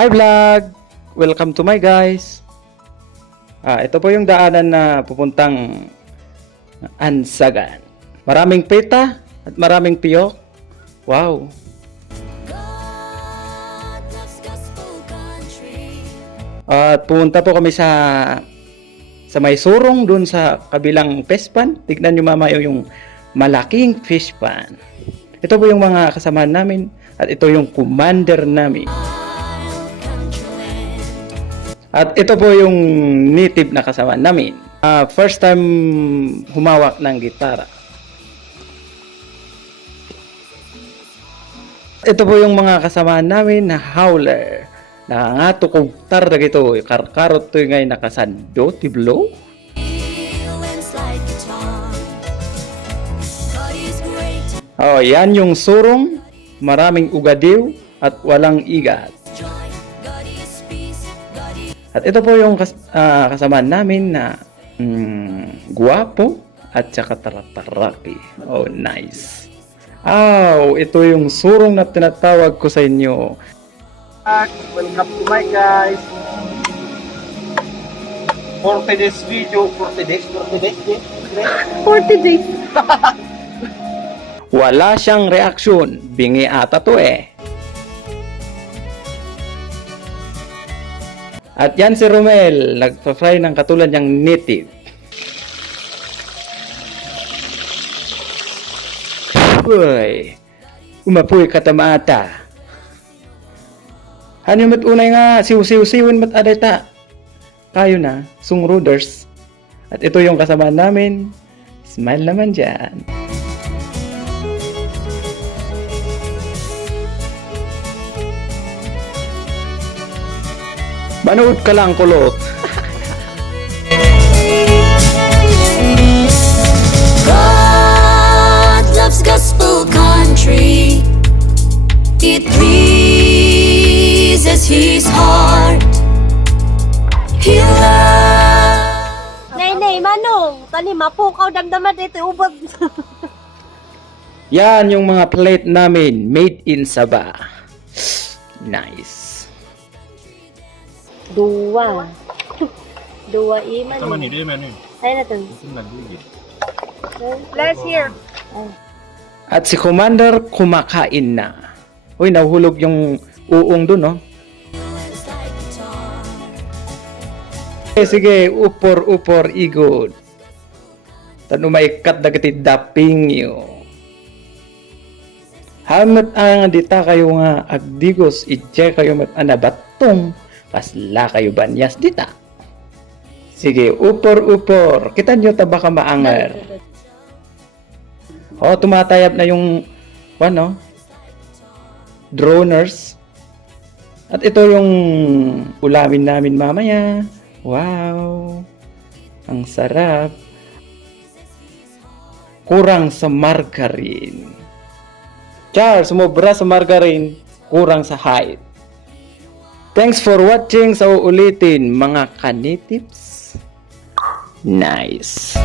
Hi vlog! Welcome to my guys. Ito po yung daanan na pupuntang Ansagan. Maraming pita at maraming piyok. Wow! At pumunta po kami sa may surong dun sa kabilang fish pan. Tignan nyo mamaya yung malaking fish pan. Ito po yung mga kasamahan namin at ito yung commander namin. At ito po yung native na kasama namin. First time humawak ng gitara. Ito po yung mga kasama namin na howler. Nakangato kong tarda ito. Karkarot to yung ngay nakasando. Tiblo. Oh, yan yung surong. Maraming ugadiw at walang igat. At ito po yung kasama namin na guwapo at saka tarataraki. Oh, nice. Ito yung surong na tinatawag ko sa inyo. Welcome to my guys. For today's video, 40 days. Wala siyang reaksyon. Bingi ata to eh. At yan si Romel, nagpa-fry ng katulad niyang native. Uy, umapoy katamata. Ano mat unay nga, siw-siw-siwin mat adeta. Kayo na, sungruders. At ito yung kasama namin. Smile naman dyan. Manood ka lang, kulot. God loves gospel country. It pleases His heart. He loves. Nay, manong, tani mapukaw damdaman dito ubag. Yan yung mga plate namin, made in Sabah. Nice. Dua iman. Sama ni dia mana? Ay na to. Last year. At si Commander kumakain na. Uy, nahuhulog yung uong dun, no? Sige, upor, igod. Tano maikat na kiti daping yo. Hamat ang dita kayo nga agdigos, itche kayo mat anabatong. Kasla kayo banyas dita. Sige, upor. Kita nyo ta baka maangar. Tumatayap na yung droners. At ito yung ulamin namin mamaya. Wow. Ang sarap. Kurang sa margarine. Sumobra sa margarine, kurang sa height. Thanks for watching. Sa uulitin, mga kanitips. Nice.